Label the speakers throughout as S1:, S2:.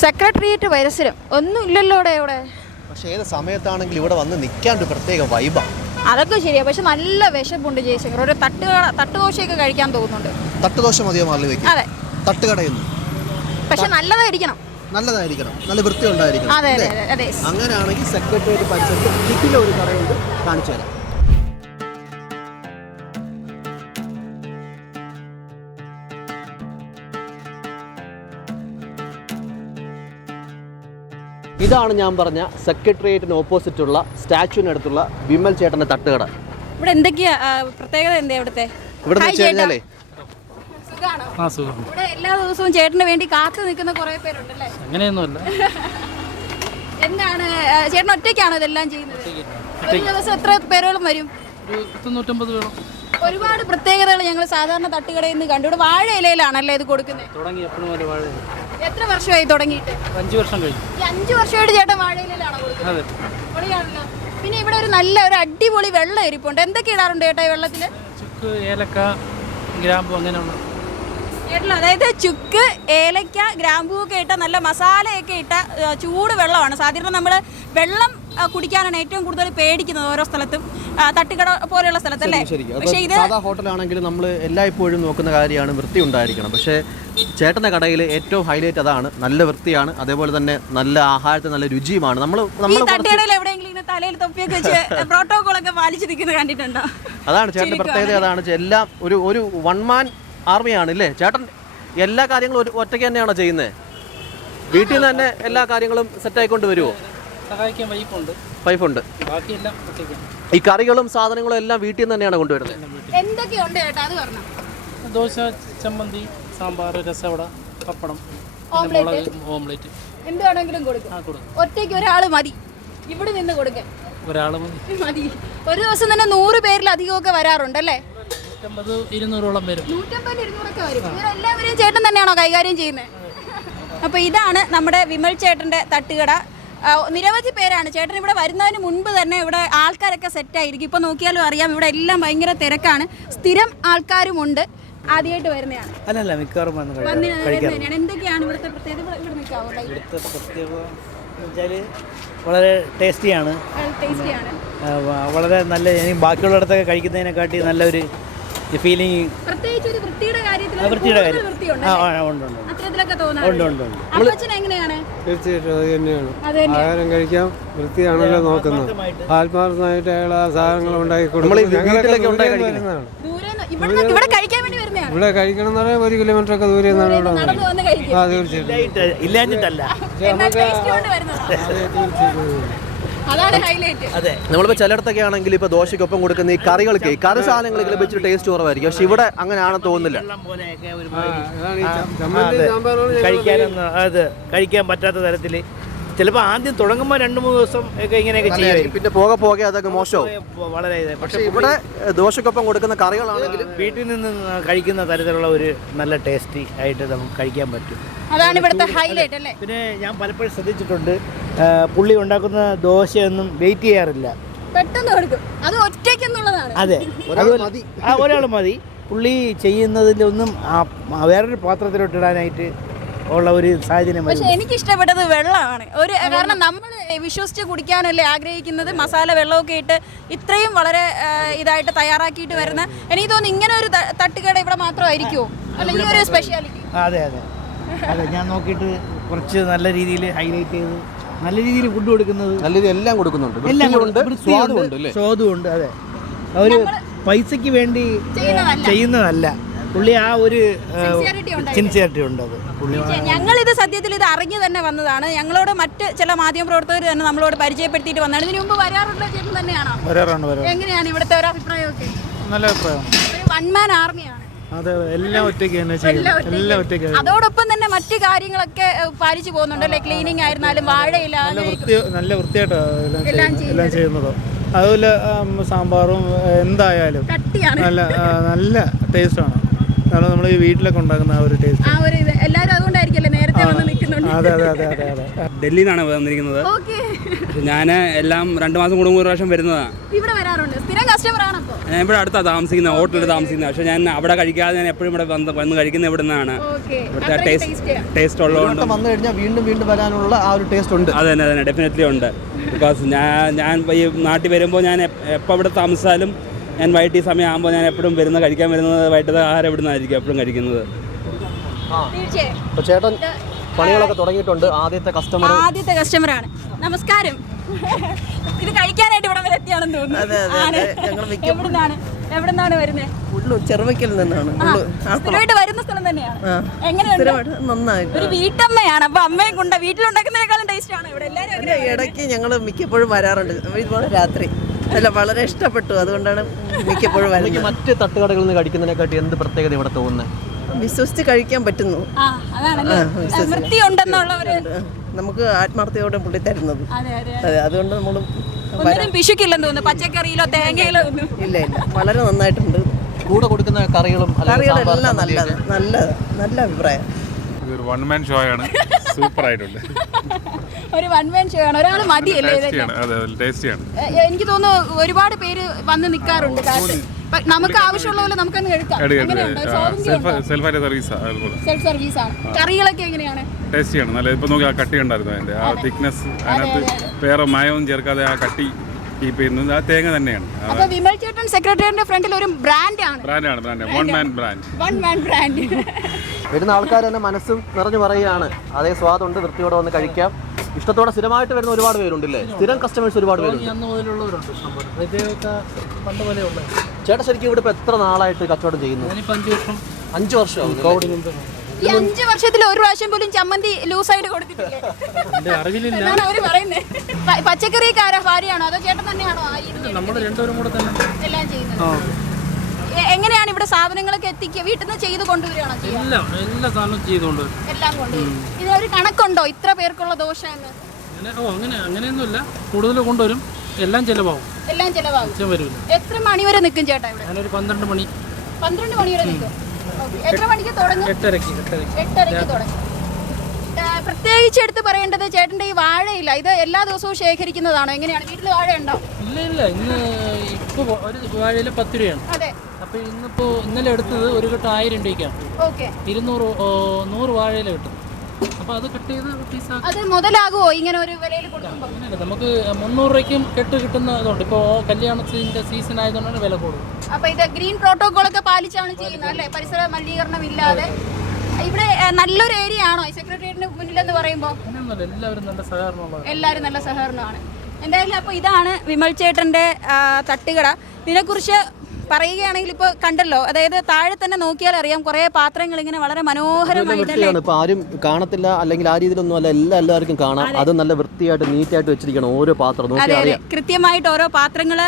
S1: Secretariat പരിസരം ഒന്നും ഇല്ലല്ലോ ഇവിടെ
S2: പക്ഷേ ഏത് സമയത്താണെങ്കിലും ഇവിടെ വന്ന് നിൽക്കാണ്ട് പ്രത്യേക വൈബാണ്
S1: അതൊക്കെ ശരിയാ പക്ഷെ നല്ല വിശപ്പുണ്ട് ജയശങ്കർ. ഒരു തട്ടുകട തട്ടുദോശയൊക്കെ കഴിക്കാൻ തോന്നുന്നുണ്ട്.
S2: തട്ടുദോശ മതിയോ മാറി വെക്കും
S1: അതെ.
S2: തട്ടുകടയിൽ
S1: പക്ഷെ നല്ലതായിരിക്കണം.
S2: നല്ലതായിരിക്കണം. നല്ല വൃത്തി ഉണ്ടായിരിക്കണം അങ്ങനെയാണെങ്കിൽ സെക്രട്ടേറിയറ്റ് പരിസരത്ത് ഒരു കടയുണ്ട് കാണിച്ചു തരാം ഇതാണ് ഞാൻ പറഞ്ഞ സെക്രട്ടേറിയറ്റിന് ഓപ്പോസിറ്റുള്ള സ്റ്റാച്ചുവിനടുത്തുള്ള വിമൽ ചേട്ടന്റെ തട്ടുകട.
S1: ഇവിടെ എന്തൊക്കെയാ പ്രത്യേകത എന്താ ഇവിടുത്തെ?
S2: ഇവിടെ വെച്ച് കഴിഞ്ഞാലേ
S3: ആ സുഖം.
S1: ഇവിടെ എല്ലാ ദിവസവും ചേട്ടന് വേണ്ടി കാത്തു നിൽക്കുന്ന കുറെ പേരുണ്ടല്ലേ?
S3: അങ്ങനെയൊന്നുമല്ല.
S1: എന്താണ് ചേട്ടൻ ഒറ്റയ്ക്കാണോ ഇതെല്ലാം ചെയ്യുന്നത്? ഒരു ദിവസം എത്ര പേരോളം വരും? ഒരുപാട് പ്രത്യേകതകൾ ഞങ്ങൾ സാധാരണ തട്ടുകടയിൽ നിന്ന് കണ്ടു. ഇവിടെ വാഴ ഇലയിലാണല്ലേ ഇത് കൊടുക്കുന്നത്?
S3: തുടങ്ങി എപ്പോഴും പോലെ വാഴ
S1: എത്ര വർഷമായി തുടങ്ങിയിട്ട്?
S3: അഞ്ച് വർഷം കഴിഞ്ഞു.
S1: ഈ അഞ്ചു വർഷമായിട്ട് ചേട്ടൻ വാഴയിലാണോ കൊടുക്കുന്നത്? പൊളിയാണല്ലോ. പിന്നെ ഇവിടെ ഒരു നല്ല ഒരു അടിപൊളി വെള്ളം ഇരിപ്പുണ്ട് എന്തൊക്കെ ഇടാറുണ്ട് ചേട്ടാ ഈ വെള്ളത്തിൽ
S3: ചുക്ക് ഏലക്ക ഗ്രാമ്പു അങ്ങനെയുള്ള.
S1: കേട്ടില്ല. അതായത് ചുക്ക് ഏലക്ക ഗ്രാമ്പൂ ഒക്കെ ഇട്ട നല്ല മസാലയൊക്കെ ഇട്ട ചൂട് വെള്ളമാണ്. സാധാരണ നമ്മൾ വെള്ളം ആ, കുടിക്കാനാണ് ഏറ്റവും കൂടുതൽ പേടിക്കുന്നത് ഓരോ സ്ഥലത്തും. ആ, തട്ടുകട പോലെയുള്ള സ്ഥലത്തല്ലേ
S2: ശരിക്കും
S1: പക്ഷേ ഇത്
S2: സാധാ ഹോട്ടലാണെങ്കിൽ നമ്മൾ എല്ലായ്പ്പോഴും നോക്കുന്ന കാര്യമാണ് വൃത്തി ഉണ്ടായിരിക്കണം. പക്ഷേ ചേട്ടന്റെ കടയിൽ ഏറ്റവും ഹൈലൈറ്റ് അതാണ്. നല്ല വൃത്തിയാണ്. അതേപോലെ തന്നെ നല്ല ആഹാരത്തെ നല്ല രുചിയുമാണ്. നമ്മൾ നമ്മൾ
S1: തലയിൽ തൊപ്പിയൊക്കെ വെച്ച് പ്രോട്ടോകോൾ ഒക്കെ പാലിച്ച് നിൽക്കുന്നത് കണ്ടിട്ടുണ്ടോ?
S2: അതാണ് ചേട്ടന്റെ പ്രത്യേകത. അതാണ് എല്ലാം ഒരു ഒരു വൺ മാൻ ആർമിയാണ് ഇല്ലേ? ചേട്ടൻ എല്ലാ കാര്യങ്ങളും ഒരു ഒറ്റയ്ക്ക് തന്നെയാണോ ചെയ്യുന്നത് വീട്ടിൽ നിന്ന് തന്നെ എല്ലാ കാര്യങ്ങളും സെറ്റ് സെറ്റായിക്കൊണ്ട് വരുമോ
S3: പൈപ്പുണ്ട്. വൈഫുണ്ട്
S2: ഈ കറികളും സാധനങ്ങളും എല്ലാം വീട്ടിൽ നിന്ന് തന്നെയാണ് കൊണ്ടുവരുന്നത്?
S1: എന്തൊക്കെയുണ്ട് ചേട്ടാ? അത് പറഞ്ഞു.
S3: ദോശ ചമ്മന്തി സാമ്പാർ രസവട പപ്പടം
S1: ഓംലെറ്റ്.
S3: ഓംലെറ്റ്
S1: എന്ത് വേണമെങ്കിലും കൊടുക്കും. ഒറ്റയ്ക്ക് ഒരാൾ മതി. ഇവിടെ നിന്ന് കൊടുക്കാൻ
S3: ഒരാൾ മതി.
S1: ഒരു ദിവസം തന്നെ നൂറ് പേരിലധികമൊക്കെ വരാറുണ്ടല്ലേ?
S3: നൂറ്റമ്പത് ഇരുന്നൂറോളം വരും.
S1: നൂറ്റമ്പത് ഇരുന്നൂറൊക്കെ വരും. ഇവരെല്ലാവരെയും ചേട്ടൻ തന്നെയാണോ കൈകാര്യം ചെയ്യുന്നത് അപ്പോൾ ഇതാണ് നമ്മുടെ വിമൽ ചേട്ടന്റെ തട്ടുകട. നിരവധി പേരാണ്. ചേട്ടൻ ഇവിടെ വരുന്നതിന് മുൻപ് തന്നെ ഇവിടെ ആൾക്കാരൊക്കെ സെറ്റായിരിക്കും ഇപ്പോൾ നോക്കിയാലും അറിയാം ഇവിടെ എല്ലാം ഭയങ്കര തിരക്കാണ്. സ്ഥിരം ആൾക്കാരുമുണ്ട്. ആദ്യമായിട്ട് വരുന്നതാണ്.
S4: അല്ലല്ല മിക്കവാറും വന്ന് കഴിക്കാം
S1: വന്ന് വരുന്നത് തന്നെയാണ് എന്തൊക്കെയാണ് ഇവിടുത്തെ പ്രത്യേകത? ഇവിടെ- നിൽക്കാവോ?
S4: ഇവിടുത്തെ പ്രത്യേകത വെച്ചാൽ വളരെ ടേസ്റ്റിയാണ്.
S1: ടേസ്റ്റിയാണ്.
S4: വളരെ നല്ല ഇനി ബാക്കിയുള്ളിടത്തൊക്കെ കഴിക്കുന്നതിനെക്കാട്ടി നല്ലൊരു ഫീലിംഗ്
S1: വൃത്തിയുടെ
S4: കാര്യം. ഉണ്ട് ഉണ്ട് ഉണ്ട്.
S5: തീർച്ചയായിട്ടും അത് തന്നെയാണ്. ആഹാരം കഴിക്കാം വൃത്തിയാണല്ലോ നോക്കുന്നത്. ആത്മാർത്ഥമായിട്ട്. അയാൾ ആ സാധനങ്ങൾ ഉണ്ടാക്കി കൊടുക്കും
S1: ഇവിടെ കഴിക്കാൻ
S5: ഇവിടെ കഴിക്കണം എന്ന് പറയാൻ ഒരു കിലോമീറ്റർ ഒക്കെ ദൂരെ നിന്നാണ് ഇവിടെ വന്നത്. ആ തീർച്ചയായിട്ടും.
S4: ഇല്ലാഞ്ഞിട്ടല്ല.
S1: അതാണ് ഹൈലൈറ്റ്
S4: അതെ
S2: നമ്മളിപ്പോൾ ചിലയിടത്തൊക്കെ ആണെങ്കിൽ ഇപ്പോൾ ദോശയ്ക്കൊപ്പം കൊടുക്കുന്ന ഈ കറികൾക്ക് ഈ കറി സാധനങ്ങളൊക്കെ വെച്ച് ടേസ്റ്റ് കുറവായിരിക്കും. പക്ഷെ ഇവിടെ അങ്ങനെയാണെന്ന് തോന്നുന്നില്ല.
S4: വെള്ളം പോലെയൊക്കെ ഒരു
S5: അതാണ് ഈ ച- ചമ്മന്തി
S4: അതെ. കഴിക്കാനൊന്നും അത് കഴിക്കാൻ പറ്റാത്ത തരത്തിൽ ചിലപ്പോൾ ആദ്യം തുടങ്ങുമ്പോൾ രണ്ട് മൂന്ന് ദിവസം ഒക്കെ ഇങ്ങനെയൊക്കെ ചെയ്യും
S2: പിന്നെ പോകെ പോകെ അതൊക്കെ മോശമാവും.
S4: വളരെ. പക്ഷെ
S2: ഇവിടെ ദോശക്കൊപ്പം കൊടുക്കുന്ന കറികളാണെങ്കിലും
S4: വീട്ടിൽ നിന്ന് കഴിക്കുന്ന തരത്തിലുള്ള ഒരു നല്ല ടേസ്റ്റി ആയിട്ട് നമുക്ക് കഴിക്കാൻ പറ്റും.
S1: അതാണ് ഇവിടുത്തെ ഹൈലൈറ്റ് അല്ലേ?
S4: പിന്നെ ഞാൻ പലപ്പോഴും ശ്രദ്ധിച്ചിട്ടുണ്ട് പുള്ളി ഉണ്ടാക്കുന്ന ദോശയൊന്നും വെയിറ്റ് ചെയ്യാറില്ല.
S1: പെട്ടെന്ന് കൊടുക്കും. അത് ഒറ്റയ്ക്ക് എന്നുള്ളതാണ്.
S4: അതെ. ഒരാൾ മതി. പുള്ളി ചെയ്യുന്നതിലൊന്നും വേറൊരു പാത്രത്തിലോട്ടിടാനായിട്ട് ഉള്ള ഒരു സാഹചര്യം
S1: പക്ഷേ എനിക്ക് ഇഷ്ടപ്പെട്ടത് വെള്ളമാണ്. ഒരു കാരണം നമ്മൾ വിശ്വസിച്ച് കുടിക്കാനല്ലേ ആഗ്രഹിക്കുന്നത്. മസാല വെള്ളമൊക്കെ ഇട്ട് ഇത്രയും വളരെ ഇതായിട്ട് തയ്യാറാക്കിയിട്ട് വരുന്ന എനിക്ക് തോന്നുന്നു ഇങ്ങനെ ഒരു തട്ടുകട ഇവിടെ മാത്രമായിരിക്കുമോ അല്ല ഈ ഒരു സ്പെഷ്യാലിറ്റി
S4: അതെ അതെ. അതെ ഞാൻ നോക്കിയിട്ട് കുറച്ച് നല്ല രീതിയിൽ ഹൈലൈറ്റ് ചെയ്ത് നല്ല രീതിയിൽ ഫുഡ് കൊടുക്കുന്നത്
S2: നല്ല രീതി എല്ലാം കൊടുക്കുന്നുണ്ട്.
S4: എല്ലാം സ്വാദുണ്ട്
S2: സ്വാദുമുണ്ട്
S4: അതെ. ഒരു പൈസയ്ക്ക് വേണ്ടി
S1: ചെയ്യുന്നതല്ല.
S4: പുള്ളി ആ ഒരു സിൻസിയറിറ്റി ഉണ്ട് അത്. പുള്ളി
S1: ഞങ്ങൾ ഇത് സത്യത്തിൽ ഇത് അറിഞ്ഞു തന്നെ വന്നതാണ്. ഞങ്ങളോട് മറ്റ് ചില മാധ്യമ പ്രവർത്തകർ തന്നെ നമ്മളോട് പരിചയപ്പെടുത്തിയിട്ട് വന്നതാണ്. ഇതിനു മുമ്പ് വരാറുള്ള ചേട്ടൻ തന്നെയാണോ?
S4: വരാറുണ്ട്
S1: എങ്ങനെയാണ് ഇവിടുത്തെ ഒരു അഭിപ്രായമൊക്കെ?
S5: നല്ല അഭിപ്രായം
S1: ഒരു വൺ മാൻ ആർമിയാണ്
S5: അതെ എല്ലാം ഒറ്റയ്ക്ക് തന്നെ
S1: എല്ലാം ഒറ്റയ്ക്ക്. അതോടൊപ്പം തന്നെ മറ്റു കാര്യങ്ങളൊക്കെ പാലിച്ചു പോകുന്നുണ്ട് അല്ലെ? ക്ലീനിങ് ആയിരുന്നാലും വാഴയില്ല
S5: നല്ല വൃത്തിയായിട്ടാണ്
S1: എല്ലാം ചെയ്യുന്നത്.
S5: അതുപോലെ സാമ്പാറും എന്തായാലും നല്ല നല്ല ടേസ്റ്റാണ് നമ്മൾ ഈ വീട്ടിലൊക്കെ ഉണ്ടാക്കുന്ന ആ ഒരു ടേസ്റ്റ്
S1: ആ ഒരു ഇത്. എല്ലാവരും അതുകൊണ്ടായിരിക്കും ആയിരിക്കല്ലേ നേരത്തെ വന്ന് നിൽക്കുന്നുണ്ട്.
S4: അതെ അതെ അതെ അതെ അതെ.
S6: ഡൽഹിയിൽ നിന്നാണ് വന്നിരിക്കുന്നത്.
S1: ഓക്കെ.
S6: ഞാൻ എല്ലാം രണ്ട് മാസം കൂടുമ്പോൾ ഒരു പ്രാവശ്യം വരുന്നതാണ്
S1: ഇവിടെ വരാറുണ്ട്. സ്ഥിരം കസ്റ്റമർ ആണ് അപ്പോൾ
S6: ഞാൻ ഇവിടെ അടുത്താണ് താമസിക്കുന്നത് ഹോട്ടലിൽ താമസിക്കുന്നത്. പക്ഷേ ഞാൻ അവിടെ കഴിക്കാതെ ഞാൻ എപ്പോഴും ഇവിടെ വന്ന് വന്ന് കഴിക്കുന്നത് ഇവിടെ നിന്നാണ്.
S1: ഓക്കെ.
S6: ഇവിടുത്തെ ടേസ്റ്റ് ടേസ്റ്റ് ഉള്ളതുകൊണ്ട്.
S2: വന്നു കഴിഞ്ഞാൽ വീണ്ടും വീണ്ടും വരാനുള്ള ആ ഒരു ടേസ്റ്റ് ഉണ്ട്.
S6: അത് തന്നെ തന്നെ. ഡെഫിനറ്റ്ലി ഉണ്ട്. ബിക്കോസ് ഞാൻ ഞാൻ ഈ നാട്ടിൽ വരുമ്പോൾ ഞാൻ എപ്പോൾ ഇവിടെ താമസിച്ചാലും ഞാൻ വൈകിട്ട് ഈ സമയമാകുമ്പോൾ ഞാൻ എപ്പോഴും വരുന്ന കഴിക്കാൻ വരുന്നത് വൈകിട്ടത്തെ ആഹാരം ഇവിടെ നിന്നായിരിക്കും എപ്പോഴും കഴിക്കുന്നത്?
S2: ചേട്ടൻ പണികളൊക്കെ തുടങ്ങിയിട്ടുണ്ട്. ആദ്യത്തെ കസ്റ്റമർ
S1: ആദ്യത്തെ കസ്റ്റമറാണ് നമസ്കാരം. ഇത് കഴിക്കാനായിട്ട് ഇവിടെ വരെ എത്തിയാണെന്ന് തോന്നുന്നു. എവിടുന്നാണ്? എവിടുന്നാണ് വരുന്നത്
S7: ചെറുവയ്ക്കൽ നിന്നാണ്.
S1: സ്ഥിരമായിട്ട് വരുന്ന സ്ഥലം തന്നെയാണ്. എങ്ങനെയുണ്ട്?
S7: സ്ഥിരമായിട്ട് നന്നായിട്ട്.
S1: ഒരു വീട്ടമ്മയാണ്. അപ്പൊ അമ്മയും കൊണ്ട് വീട്ടിലുണ്ടാക്കുന്നതിനേക്കാളും ടേസ്റ്റ് ആണ്. ഇവിടെ എല്ലാവരും
S7: ഇടയ്ക്ക് ഞങ്ങൾ മിക്കപ്പോഴും വരാറുണ്ട്. രാത്രി. അല്ല വളരെ ഇഷ്ടപ്പെട്ടു. അതുകൊണ്ടാണ് മിക്കപ്പോഴും വരുന്നത്.
S2: മറ്റ് തട്ടുകടകളിൽ നിന്ന് കഴിക്കുന്നതിനെക്കാട്ടി എന്ത് പ്രത്യേകത ഇവിടെ തോന്നുന്നത്
S7: വിശ്വസിച്ച് കഴിക്കാൻ പറ്റുന്നു.
S1: ആ അതാണല്ലേ? വൃത്തി ഉണ്ടെന്നുള്ള ഒരു
S7: നമുക്ക് ആത്മാർത്ഥയോടെ പുള്ളി തരുന്നത്.
S1: അതെ അതെ
S7: അതെ. അതുകൊണ്ട് നമ്മൾ
S1: പിശുക്കില്ലെന്ന് തോന്നുന്നു. പച്ചക്കറിയിലോ തേങ്ങയിലോ
S7: ഇല്ല. ഇല്ല വളരെ നന്നായിട്ടുണ്ട്.
S2: കൂടെ കൊടുക്കുന്ന കറികളും
S7: കറികളെല്ലാം നല്ലത് നല്ല നല്ല അഭിപ്രായം.
S8: ഇതൊരു വൺ മാൻ ഷോ ആണ്. സൂപ്പർ ആയിട്ടുണ്ട്.
S1: ഒരു വൺ മാൻ ഷോ ആണ്. ഒരാൾ മതിയല്ലേ എനിക്ക് തോന്നുന്നു ഒരുപാട് പേര് വന്ന് നിൽക്കാറുണ്ട് നമുക്ക് ആവശ്യമുള്ള പോലെ നമുക്ക് എടുക്കാം. സെൽഫ് സർവീസ് ആണ്. കറികളൊക്കെ എങ്ങനെയാണ്?
S8: ടേസ്റ്റിയാണ് നല്ല ഇപ്പൊ നോക്കി ആ കട്ടി ഉണ്ടായിരുന്നു അതിന്റെ. ആ തിക്നെസ് അതിനകത്ത് വേറെ മായവും ചേർക്കാതെ ആ കട്ടി കീപ്പ് ചെയ്യുന്നത്. ആ തേങ്ങ തന്നെയാണ്.
S1: അപ്പൊ വിമൽ ചേട്ടൻ സെക്രട്ടറിയുടെ ഫ്രണ്ടിൽ ഒരു ബ്രാൻഡ് ആണ്.
S8: ബ്രാൻഡാണ് brand one man brand
S1: one man brand
S2: വരുന്ന ആൾക്കാർ തന്നെ മനസ്സും നിറഞ്ഞു പറയുകയാണ്. അതേ സ്വാദുണ്ട് വൃത്തിയോടെ വന്ന് കഴിക്കാം. ഇഷ്ടത്തോടെ സ്ഥിരമായിട്ട് വരുന്ന ഒരുപാട് പേരുണ്ടല്ലേ? സ്ഥിരം കസ്റ്റമേഴ്സ് ഒരുപാട് പേരുണ്ട്.
S3: അന്ന് മുതലുള്ളവരുണ്ട് നമ്മുടെ ഇതൊക്കെ പണ്ട് പോലെ ഉള്ളത്
S2: ചേട്ടാ ശരിക്കും ഇവിടെ ഇപ്പോൾ എത്ര നാളായിട്ട് കച്ചവടം ചെയ്യുന്നു?
S3: ഞാനിപ്പോൾ അഞ്ച് വർഷം.
S2: അഞ്ച്
S3: വർഷം
S1: ഈ അഞ്ച് വർഷത്തിൽ ഒരു പ്രാവശ്യം പോലും ചമ്മന്തി ലൂസായിട്ട് കൊടുത്തിട്ടില്ല.
S3: അറിവിലില്ല.
S1: എന്നാണ് അവർ പറയുന്നേ. പച്ചക്കറിക്കാരാ ഭാര്യയാണോ? അതോ ചേട്ടൻ തന്നെയാണോ ആ
S3: നമ്മൾ രണ്ടുപേരും കൂടെ തന്നെ.
S1: എല്ലാം ചെയ്യുന്നത്. എങ്ങനെയാണ് ഇവിടെ സാധനങ്ങളൊക്കെ എത്തിക്കുക? വീട്ടിൽ നിന്ന് ചെയ്ത് കൊണ്ടുവരികയാണോ ചെയ്യുക?
S3: എല്ലാം എല്ലാ സാധനവും ചെയ്തുകൊണ്ട് വരും.
S1: എല്ലാം കൊണ്ടുവരും. ഇതിനൊരു കണക്കുണ്ടോ? ഇത്ര പേർക്കുള്ള ദോശ എന്ന്?
S3: അങ്ങനെ ഓ അങ്ങനെ അങ്ങനെയൊന്നുമില്ല. കൂടുതൽ കൊണ്ടുവരും. എല്ലാം ചിലവാകും.
S1: എല്ലാം ചെലവാകും.
S3: മിച്ചം വരില്ല.
S1: എത്ര മണി വരെ നിൽക്കും ചേട്ടാ ഇവിടെ?
S3: ഞാനൊരു പന്ത്രണ്ട് മണി.
S1: പന്ത്രണ്ട് മണി വരെ നിൽക്കും. എത്ര മണിക്ക് തുടങ്ങും?
S3: എട്ടരയ്ക്ക് എട്ടരയ്ക്ക്.
S1: എട്ടരയ്ക്ക് തുടങ്ങും. ആ, പ്രത്യേകിച്ച് എടുത്ത് പറയേണ്ടത് ചേട്ടന്റെ ഈ വാഴയില്ല. ഇത് എല്ലാ ദിവസവും ശേഖരിക്കുന്നതാണോ? എങ്ങനെയാണ്? വീട്ടിൽ വാഴ ഉണ്ടോ
S3: ഇല്ല ഇല്ല. ഇന്ന് ഇപ്പോൾ ഒരു വാഴയിൽ പത്ത് രൂപയാണ്.
S1: അതെ.
S3: അപ്പോൾ ഇന്നിപ്പോൾ ഇന്നലെ എടുത്തത് ഒരു കെട്ട് ആയിരം രൂപയ്ക്കാണ്.
S1: ഓക്കെ.
S3: ഇരുന്നൂറ് നൂറ് വാഴയില കിട്ടും. അപ്പോൾ അത് കട്ട് ചെയ്ത് പീസാക്കി
S1: അത് മുതലാകുമോ ഇങ്ങനെ ഒരു വിലയിൽ കൊടുക്കുമ്പോൾ
S3: നമുക്ക് മുന്നൂറ് രൂപയ്ക്കും കെട്ട് കിട്ടുന്ന ഇതുണ്ട്. ഇപ്പോ കല്യാണത്തിന്റെ സീസൺ ആയതുകൊണ്ടാണ് വില കൂടും
S1: അപ്പൊ ഇത് ഗ്രീൻ പ്രോട്ടോകോൾ ഒക്കെ പാലിച്ചാണ് ചെയ്യുന്നത് അല്ലേ? പരിസര മലിനീകരണം ഇല്ലാതെ ഇവിടെ നല്ലൊരു ഏരിയ ആണോ? സെക്രട്ടേറിയറ്റിന് മുന്നിലെന്ന് പറയുമ്പോൾ
S3: എല്ലാവരും നല്ല സഹകരണമുള്ള
S1: എല്ലാവരും നല്ല സഹകരണമാണ്. എന്തായാലും അപ്പോൾ ഇതാണ് വിമൽ ചേട്ടന്റെ തട്ടുകട തട്ടുകട. ഇതിനെക്കുറിച്ച് പറയുകയാണെങ്കിൽ ഇപ്പോൾ കണ്ടല്ലോ അതായത് താഴെ തന്നെ നോക്കിയാൽ അറിയാം കുറേ പാത്രങ്ങൾ ഇങ്ങനെ വളരെ മനോഹരമായിട്ട് അല്ലേ
S2: ഇപ്പൊ ആരും കാണത്തില്ല അല്ലെങ്കിൽ ആ രീതിയിലൊന്നും അല്ല എല്ലാ എല്ലാവർക്കും കാണാം. അത്. നല്ല വൃത്തിയായിട്ട് നീറ്റായിട്ട് വെച്ചിരിക്കണം ഓരോ പാത്രം.
S1: അതെ അതെ.
S2: അറിയാം.
S1: കൃത്യമായിട്ട് ഓരോ പാത്രങ്ങൾ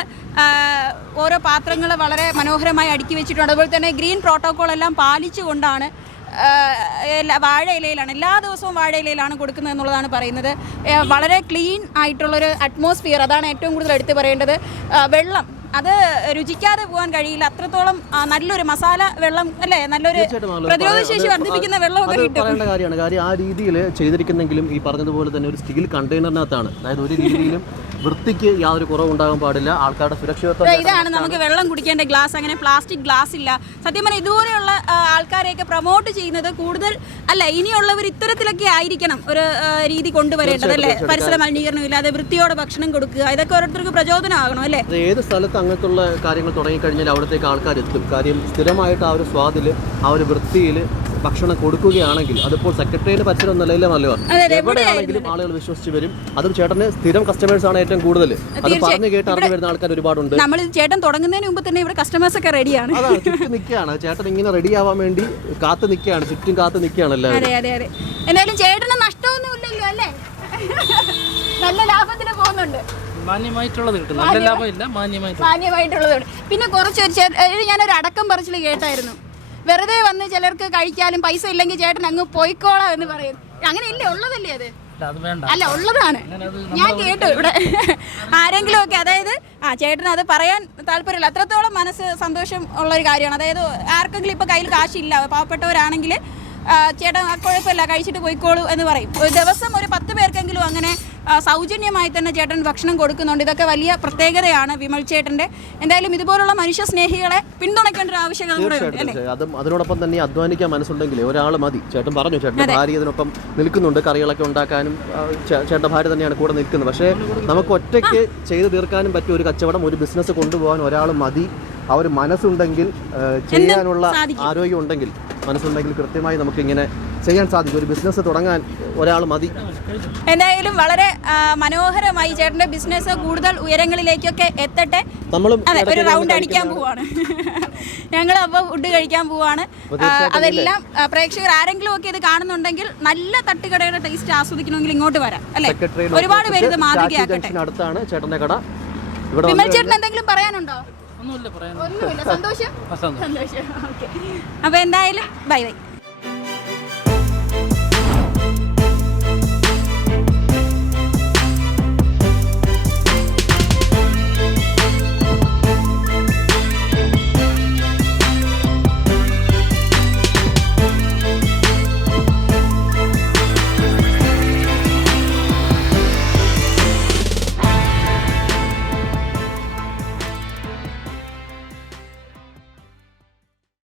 S1: ഓരോ പാത്രങ്ങൾ വളരെ മനോഹരമായി അടുക്കി വെച്ചിട്ടുണ്ട്. അതുപോലെ തന്നെ ഗ്രീൻ പ്രോട്ടോകോൾ എല്ലാം പാലിച്ചുകൊണ്ടാണ് വാഴയിലയിലാണ് എല്ലാ വാഴ ഇലയിലാണ് എല്ലാ ദിവസവും വാഴ ഇലയിലാണ് കൊടുക്കുന്നത് എന്നുള്ളതാണ് പറയുന്നത്. വളരെ ക്ലീൻ ആയിട്ടുള്ളൊരു അറ്റ്മോസ്ഫിയർ. അതാണ് ഏറ്റവും കൂടുതൽ എടുത്തു പറയേണ്ടത്. വെള്ളം അത് രുചിക്കാതെ പോകാൻ കഴിയില്ല. അത്രത്തോളം നല്ലൊരു മസാല വെള്ളം അല്ലേ? നല്ലൊരു പ്രതിരോധ ശേഷി വർദ്ധിപ്പിക്കുന്ന വെള്ളമൊക്കെ
S2: ഒക്കെ
S1: കിട്ടും.
S2: കാര്യമാണ്. കാര്യം ആ രീതിയിൽ ചെയ്തിരിക്കുന്നെങ്കിലും ഈ പറഞ്ഞതുപോലെ തന്നെ ഒരു സ്റ്റീൽ കണ്ടെയ്നറിനകത്താണ്. അതായത് ഒരു രീതിയിലും വൃത്തിക്ക് യാതൊരു കുറവുണ്ടാകാൻ പാടില്ല. ആൾക്കാരുടെ സുരക്ഷിതത്വം
S1: ഇതാണ് നമുക്ക് വെള്ളം കുടിക്കേണ്ട ഗ്ലാസ്. അങ്ങനെ പ്ലാസ്റ്റിക് ഗ്ലാസ് ഇല്ല. സത്യം പറഞ്ഞാൽ ഇതുപോലെയുള്ള ആൾക്കാരെയൊക്കെ പ്രൊമോട്ട് ചെയ്യുന്നത് കൂടുതൽ അല്ല ഇനിയുള്ളവർ ഇത്തരത്തിലൊക്കെ ആയിരിക്കണം ഒരു രീതി കൊണ്ടുവരേണ്ടത് അല്ലേ? പരിസര മലിനീകരണം ഇല്ലാതെ വൃത്തിയോടെ ഭക്ഷണം കൊടുക്കുക. ഇതൊക്കെ ഓരോരുത്തർക്ക് പ്രചോദനമാകണം അല്ലേ?
S2: ഏത് സ്ഥലത്ത് അങ്ങനത്തുള്ള കാര്യങ്ങൾ തുടങ്ങിക്കഴിഞ്ഞാൽ അവിടത്തേക്ക് ആൾക്കാർ എത്തും കാര്യം സ്ഥിരമായിട്ട് ആ ഒരു സ്വാദിൽ ആ ഒരു വൃത്തിയിൽ ഭക്ഷണം കൊടുക്കുകയാണെങ്കിൽ അതിപ്പോൾ സെക്രട്ടറിയുടെ പറ്റുന്ന നിലയിലെ
S1: അതെ,
S2: എവിടെയാണെങ്കിലും ആളുകൾ വിശ്വസിച്ച് വരും. അതും ചേട്ടന് സ്ഥിരം കസ്റ്റമേഴ്സ് ആണ് ഏറ്റവും കൂടുതൽ അത് പറഞ്ഞു കേട്ട് അറിഞ്ഞു വരുന്ന ആൾക്കാർ ഒരുപാടുണ്ട്.
S1: നമ്മൾ ചേട്ടൻ തുടങ്ങുന്നതിന് മുമ്പ് തന്നെ ഇവിടെ കസ്റ്റമേഴ്സ് ഒക്കെ റെഡിയാണ്
S2: നിൽക്കുകയാണ് ചേട്ടൻ ഇങ്ങനെ റെഡി ആവാൻ വേണ്ടി കാത്തു നിൽക്കുകയാണ് ചുറ്റും കാത്തു നിൽക്കുകയാണ് എല്ലാവരും.
S1: എന്തായാലും ചേട്ടന് നഷ്ടമൊന്നും ഇല്ലല്ലോ അല്ലേ നല്ല ലാഭത്തിന് പോകുന്നുണ്ട്
S3: മാന്യമായിട്ടുള്ളത് കിട്ടും. നല്ല ലാഭമില്ല മാന്യമായിട്ട്
S1: പിന്നെ കുറച്ച് ഒരു ചേ- ഏ, ഞാനൊരു അടക്കം പറച്ചിൽ കേട്ടായിരുന്നു. വെറുതെ വന്ന് ചിലർക്ക് കഴിക്കാനും പൈസ ഇല്ലെങ്കിൽ ചേട്ടൻ അങ്ങ് പോയിക്കോളാം എന്ന് പറയുന്നു. അങ്ങനെ ഇല്ലേ ഉള്ളതല്ലേ അത് അല്ല ഉള്ളതാണ്. ഞാൻ കേട്ടു ഇവിടെ. ആരെങ്കിലും ഒക്കെ അതായത് ആ ചേട്ടന് അത് പറയാൻ താല്പര്യമില്ല. അത്രത്തോളം മനസ്സ് സന്തോഷം ഉള്ള ഒരു കാര്യമാണ്. അതായത് ആർക്കെങ്കിലും ഇപ്പൊ കയ്യിൽ കാശില്ല. പാവപ്പെട്ടവരാണെങ്കിൽ ചേട്ടൻ ആ, കുഴപ്പമില്ല കഴിച്ചിട്ട് പോയിക്കോളൂ എന്ന് പറയും. ഒരു ദിവസം ഒരു പത്ത് പേർക്കെങ്കിലും അങ്ങനെ സൗജന്യമായി തന്നെ ചേട്ടൻ ഭക്ഷണം കൊടുക്കുന്നുണ്ട്. ഇതൊക്കെ വലിയ പ്രത്യേകതയാണ് വിമൽ ചേട്ടന്റെ. എന്തായാലും ഇതുപോലുള്ള മനുഷ്യ സ്നേഹികളെ പിന്തുണയ്ക്കേണ്ട ഒരു ആവശ്യകത
S2: അതും അതിനോടൊപ്പം തന്നെ അധ്വാനിക്കാൻ മനസ്സുണ്ടെങ്കിൽ ഒരാൾ മതി. ചേട്ടൻ പറഞ്ഞു ചേട്ടൻ ഭാര്യ ഇതിനൊപ്പം നിൽക്കുന്നുണ്ട്. കറികളൊക്കെ ഉണ്ടാക്കാനും ചേട്ടൻ ചേട്ടന്റെ ഭാര്യ തന്നെയാണ് കൂടെ നിൽക്കുന്നത്. പക്ഷേ നമുക്ക് ഒറ്റയ്ക്ക് ചെയ്തു തീർക്കാനും പറ്റിയ ഒരു കച്ചവടം ഒരു ബിസിനസ് കൊണ്ടുപോകാൻ ഒരാൾ മതി. ആ ഒരു മനസ്സുണ്ടെങ്കിൽ ചെയ്യാനുള്ള
S1: ആരോഗ്യമുണ്ടെങ്കിൽ
S2: ആരോഗ്യം ഉണ്ടെങ്കിൽ മനസ്സുണ്ടെങ്കിൽ കൃത്യമായി നമുക്ക് ഇങ്ങനെ ചെയ്യാൻ സാധിക്കും. ഒരു ബിസിനസ് തുടങ്ങാൻ ഒരാൾ മതി.
S1: എന്തായാലും വളരെ മനോഹരമായി ചേട്ടന്റെ ബിസിനസ് കൂടുതൽ ഉയരങ്ങളിലേക്കൊക്കെ എത്തട്ടെ.
S2: നമ്മളും
S1: ഒരു റൗണ്ട് അടിക്കാൻ പോവാണ്. ഞങ്ങൾ അപ്പോൾ ഫുഡ് കഴിക്കാൻ പോവാണ്. അതെല്ലാം പ്രേക്ഷകർ ആരെങ്കിലും ഒക്കെ ഇത് കാണുന്നുണ്ടെങ്കിൽ നല്ല തട്ടുകടയുടെ ടേസ്റ്റ് ആസ്വദിക്കണമെങ്കിൽ ഇങ്ങോട്ട് വരാം അല്ലെ? ഒരുപാട് പേര് ഇത് മാതൃകയാക്കട്ടെ.
S2: അടുത്താണ് കട. ഇവിടെ
S1: വിമൽ ചേട്ടൻ എന്തെങ്കിലും പറയാനുണ്ടോ? ഒന്നുമില്ല സന്തോഷം?
S3: സന്തോഷം.
S1: സന്തോഷം. ഓക്കെ. അപ്പോൾ എന്തായാലും ബൈ ബൈ.